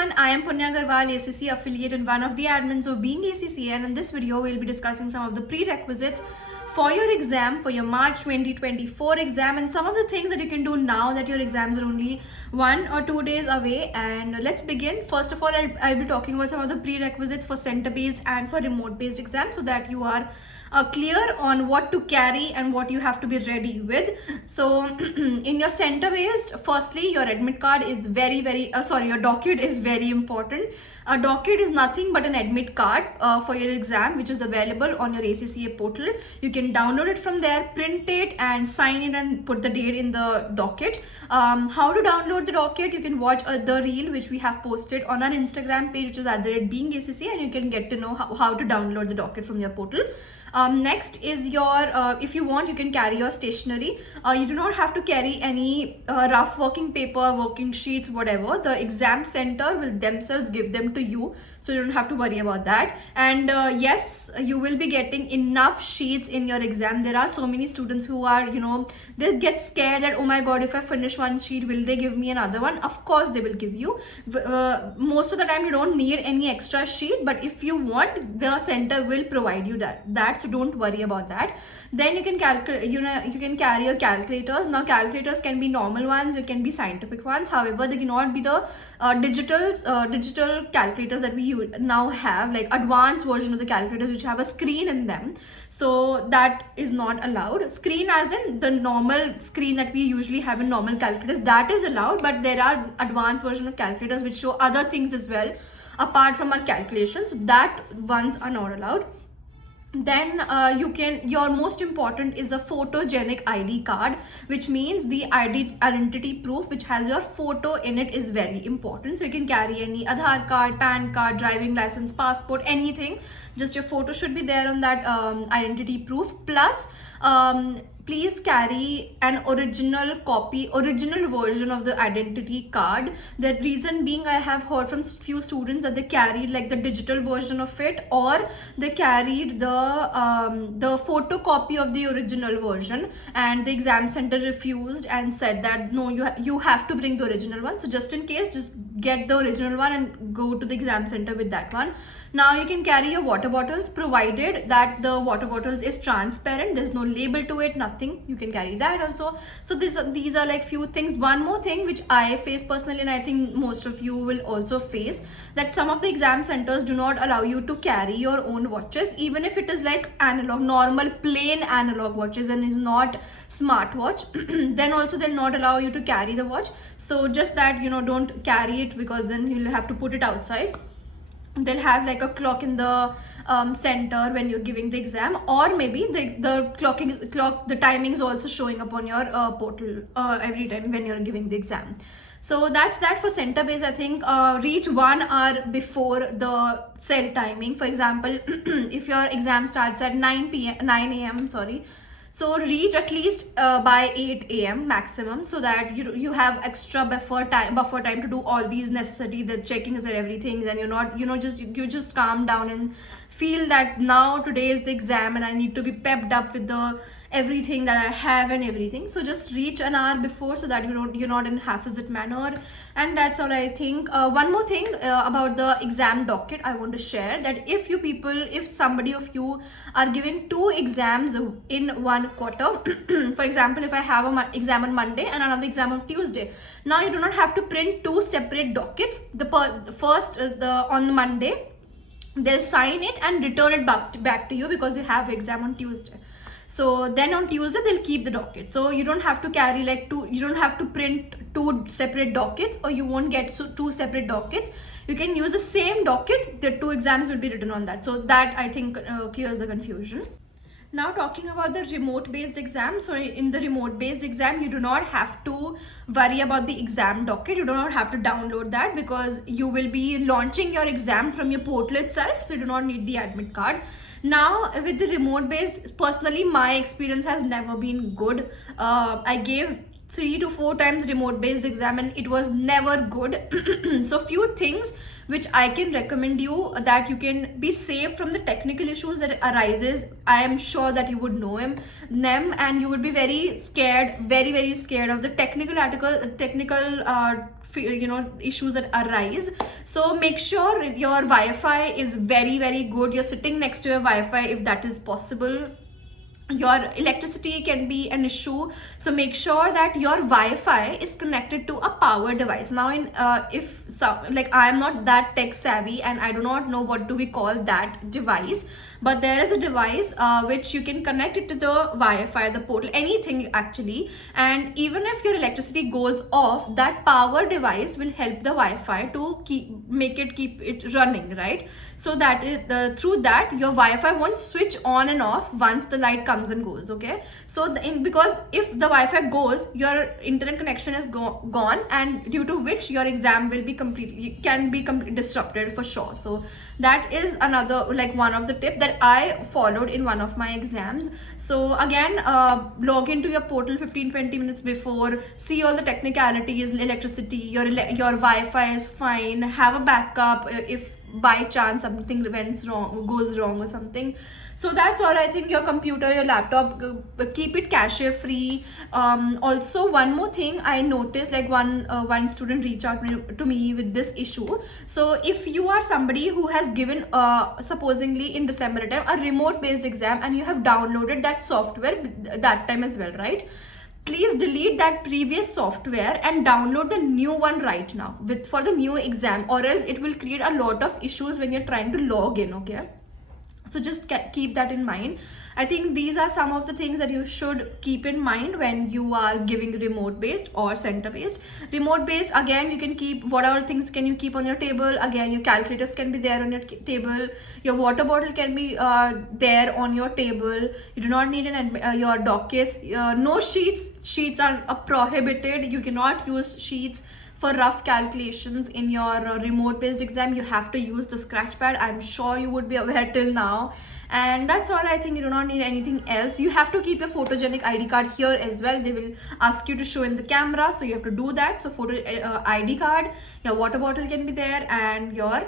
everyone, I am Punya Aggarwal, ACCA affiliate and one of the admins of Being ACCA, and in this video we'll be discussing some of the prerequisites for your exam, for your March 2024 exam, and some of the things that you can do now that your exams are only 1 or 2 days away. And let's begin. First of all, I'll be talking about some of the prerequisites for center-based and for remote-based exams so that you are clear on what to carry and what you have to be ready with. So in your center-based, firstly, your admit card is your docket is very important. A docket is nothing but an admit card for your exam, which is available on your ACCA portal. You can download it from there, print it and sign it and put the date in the docket. How to download the docket? You can watch the reel which we have posted on our Instagram page, which is @BeingACCA, and you can get to know how to download the docket from your portal. Next is your, if you want, you can carry your stationery. You do not have to carry any rough working paper, working sheets, whatever. The exam center will themselves give them to you, so you don't have to worry about that. And yes, you will be getting enough sheets in your exam. There are so many students who are, they get scared that, oh my god, if I finish one sheet, will they give me another one? Of course they will give you. Most of the time you don't need any extra sheet, but if you want, the center will provide you that. So don't worry about that. Then you can calculate, you can carry your calculators. Now calculators can be normal ones, you can be scientific ones. However, they cannot be the digital calculators that we now have, like advanced version of the calculators which have a screen in them. So that is not allowed. Screen as in the normal screen that we usually have in normal calculators, that is allowed, but there are advanced version of calculators which show other things as well apart from our calculations. That ones are not allowed. Then your most important is a photogenic ID card, which means the identity proof which has your photo in it is very important. So you can carry any Aadhaar card, PAN card, driving license, passport, anything. Just your photo should be there on that identity proof. Plus, please carry an original version of the identity card. The reason being, I have heard from few students that they carried like the digital version of it, or they carried the photocopy of the original version, and the exam center refused and said that no, you have to bring the original one. So just in case, just get the original one and go to the exam center with that one. Now you can carry your water bottles, provided that the water bottles is transparent, there's no label to it, nothing. You can carry that also. So these are like few things. One more thing which I face personally, and I think most of you will also face, that some of the exam centers do not allow you to carry your own watches, even if it is like analog, normal plain analog watches and is not smartwatch. Then also they'll not allow you to carry the watch. So just that, don't carry it, because then you'll have to put it outside. They'll have like a clock in the center when you're giving the exam, or maybe the timing is also showing up on your portal every time when you're giving the exam. So that's that for center based. I think reach 1 hour before the said timing. For example, if your exam starts at 9 a.m. So reach at least by 8 a.m. maximum, so that you have extra buffer time to do all these necessary, the checkings and everything. Then you're not, you just calm down and feel that now today is the exam and I need to be pepped up with the everything that I have and everything. So just reach an hour before, so that you're not in haphazard manner. And that's all I think. One more thing about the exam docket I want to share, that if somebody of you are giving 2 exams in 1 quarter, for example, if I have an exam on Monday and another exam on Tuesday, now you do not have to print 2 separate dockets. On Monday they'll sign it and return it back to you, because you have exam on Tuesday. So then on Tuesday they'll keep the docket. So you don't have to carry you don't have to print 2 separate dockets, or you won't get 2 separate dockets. You can use the same docket, the 2 exams will be written on that. So that, I think, clears the confusion. Now talking about the remote based exam. So in the remote based exam, you do not have to worry about the exam docket. You do not have to download that, because you will be launching your exam from your portal itself. So you do not need the admit card. Now with the remote based, personally my experience has never been good. I gave 3 to 4 times remote based exam and it was never good. So few things which I can recommend you, that you can be safe from the technical issues that arises. I am sure that you would know them, and you would be very scared, very scared of the technical issues that arise. So make sure your Wi-Fi is very, very good. You're sitting next to your Wi-Fi if that is possible. Your electricity can be an issue, so make sure that your Wi-Fi is connected to a power device. Now in if some, like, I am not that tech savvy and I do not know what do we call that device, but there is a device which you can connect it to the Wi-Fi, the portal, anything actually, and even if your electricity goes off, that power device will help the Wi-Fi to keep it running, right? So that through that your Wi-Fi won't switch on and off once the light comes and goes. Okay, so because if the Wi-Fi goes, your internet connection is gone, and due to which your exam will be completely disrupted for sure. So that is another, like, one of the tip that I followed in one of my exams. So again, log into your portal 15-20 minutes before, see all the technicalities, electricity, your Wi-Fi is fine, have a backup if by chance something goes wrong or something. So that's all. I think your computer, your laptop, keep it cache free. Also, one more thing I noticed, like one student reached out to me with this issue. So if you are somebody who has given supposedly in December time a remote based exam, and you have downloaded that software that time as well, right? Please delete that previous software and download the new one right now for the new exam, or else it will create a lot of issues when you're trying to log in. Okay, so just keep that in mind. I think these are some of the things that you should keep in mind when you are giving remote based or center based. Remote based, again, you can keep whatever things can you keep on your table. Again, your calculators can be there on your table, your water bottle can be there on your table. You do not need your dockets, no sheets are prohibited. You cannot use sheets for rough calculations in your remote based exam. You have to use the scratch pad. I'm sure you would be aware till now. And that's all. I think you do not need anything else. You have to keep your photogenic ID card here as well. They will ask you to show in the camera, so you have to do that. So photo ID card, your water bottle can be there, and your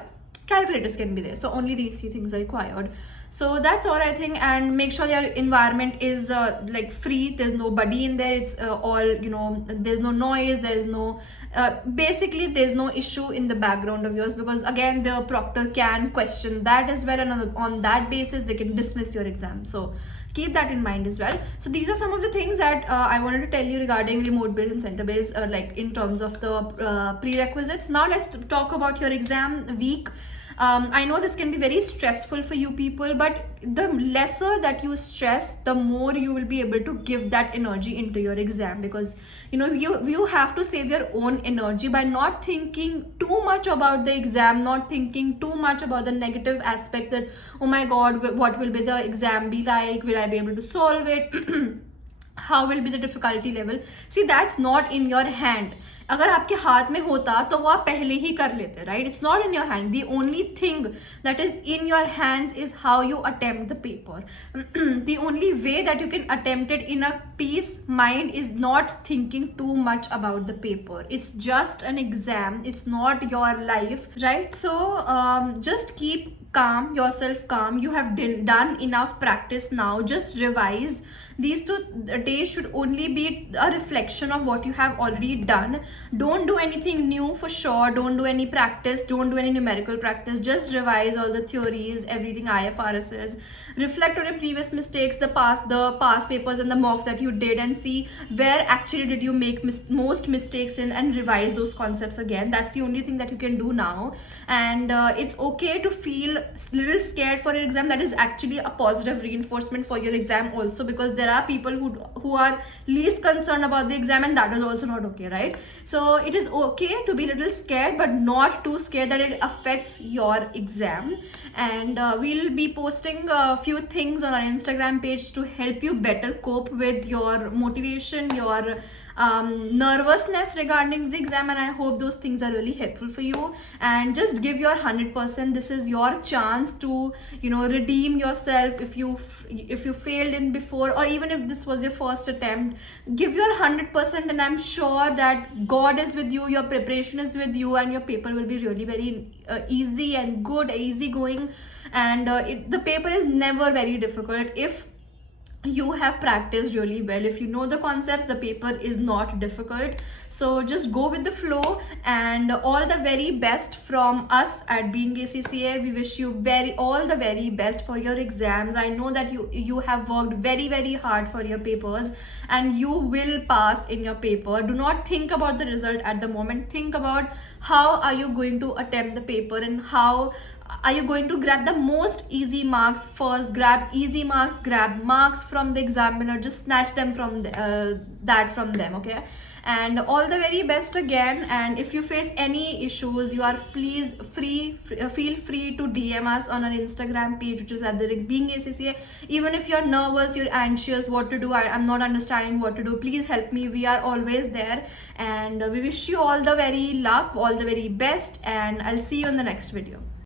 calculators can be there. So only these three things are required. So that's all, I think. And make sure your environment is like free. There's nobody in there. It's all, there's no noise, there's no basically there's no issue in the background of yours, because again the proctor can question that as well, and on that basis they can dismiss your exam. So keep that in mind as well. So these are some of the things that I wanted to tell you regarding remote based and center based, like in terms of the prerequisites. Now let's talk about your exam week. I know this can be very stressful for you people, but the lesser that you stress, the more you will be able to give that energy into your exam, because you have to save your own energy by not thinking too much about the exam, not thinking too much about the negative aspect that, oh my god, what will be the exam be like, will I be able to solve it how will be the difficulty level. See, that's not in your hand. अगर आपके हाथ में होता तो वो आप पहले ही कर लेते, right? It's not in your hand. The only thing that is in your hands is how you attempt the paper. The only way that you can attempt it in a peace mind is not thinking too much about the paper. It's just an exam. It's not your life, right? So just keep calm, yourself calm. You have done enough practice now. Just revise. These 2 days should only be a reflection of what you have already done. Don't do anything new for sure. Don't do any practice. Don't do any numerical practice. Just revise all the theories, everything IFRSs. Reflect on your previous mistakes, the past papers and the mocks that you did, and see where actually did you make most mistakes in, and revise those concepts again. That's the only thing that you can do now. And it's okay to feel a little scared for your exam. That is actually a positive reinforcement for your exam also, because there are people who are least concerned about the exam, and that is also not okay, right? So it is okay to be a little scared, but not too scared that it affects your exam. And we'll be posting a few things on our Instagram page to help you better cope with your motivation, your nervousness regarding the exam, and I hope those things are really helpful for you. And just give your 100%. This is your chance to redeem yourself. If you failed in before, or even if this was your first attempt, give your 100%, and I'm sure that God is with you, your preparation is with you, and your paper will be really very easy and good, easy going. And the paper is never very difficult. If you have practiced really well. If you know the concepts, the paper is not difficult. So just go with the flow, and all the very best from us at Being ACCA. We wish you all the very best for your exams. I know that you have worked very hard for your papers, and you will pass in your paper. Do not think about the result at the moment. Think about how are you going to attempt the paper, and how are you going to grab the most easy marks first. Grab easy marks, grab marks from the examiner, just snatch them from that from them, okay? And all the very best again. And if you face any issues, you are please feel free to DM us on our Instagram page, which is at the Being ACCA. Even if you're nervous, you're anxious, what to do, I'm not understanding what to do, please help me. We are always there, and we wish you all the very luck, all the very best, and I'll see you in the next video.